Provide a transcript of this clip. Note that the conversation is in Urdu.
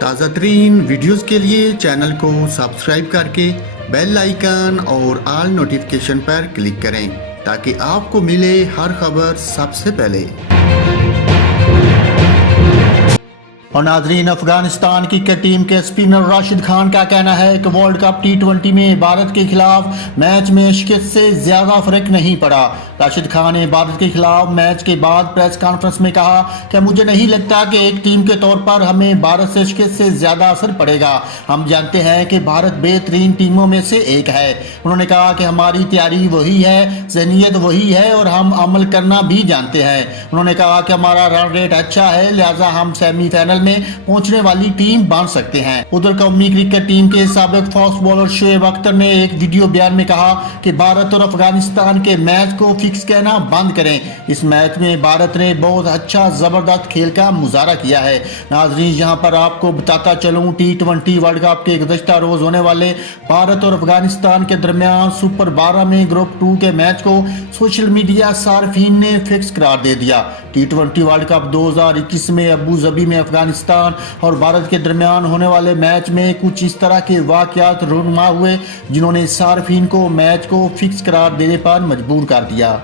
تازہ ترین ویڈیوز کے لیے چینل کو سبسکرائب کر کے بیل آئیکن اور آل نوٹیفیکیشن پر کلک کریں تاکہ آپ کو ملے ہر خبر سب سے پہلے۔ اور ناظرین، افغانستان کرکٹ ٹیم کے اسپنر راشد خان کا کہنا ہے کہ ورلڈ کپ T20 میں بھارت کے خلاف میچ میں شکست سے زیادہ فرق نہیں پڑا۔ راشد خان نے بھارت کے خلاف میچ کے بعد پریس کانفرنس میں کہا کہ مجھے نہیں لگتا کہ ایک ٹیم کے طور پر ہمیں بھارت سے شکست سے زیادہ اثر پڑے گا۔ ہم جانتے ہیں کہ بھارت بہترین ٹیموں میں سے ایک ہے۔ انہوں نے کہا کہ ہماری تیاری وہی ہے، ذہنیت وہی ہے اور ہم عمل کرنا بھی جانتے ہیں۔ انہوں نے کہا کہ ہمارا رن ریٹ اچھا ہے، لہٰذا ہم سیمی فائنل میں پہنچنے والی ٹیم بن سکتے ہیں۔ ادھر قومی کرکٹ ٹیم کے سابق فاسٹ بالر شعیب اختر نے ایک ویڈیو بیان میں کہا کہ بھارت اور افغانستان کے میچ کو فکس کہنا بند کریں۔ اس میچ میں بھارت نے بہت اچھا زبردست کھیل کا مظاہرہ کیا ہے۔ ناظرین، یہاں پر آپ کو بتاتا چلوں T20 ورلڈ کپ کے گزشتہ روز ہونے والے بھارت اور افغانستان کے درمیان سپر 12 میں گروپ 2 کے میچ کو سوشل میڈیا صارفین نے فکس قرار دے دیا۔ T20 ورلڈ کپ 2021 میں ابو ظبی میں افغانستان اور بھارت کے درمیان ہونے والے میچ میں کچھ اس طرح کے واقعات رونما ہوئے جنہوں نے صارفین کو میچ کو فکس قرار دینے پر مجبور کر دیا۔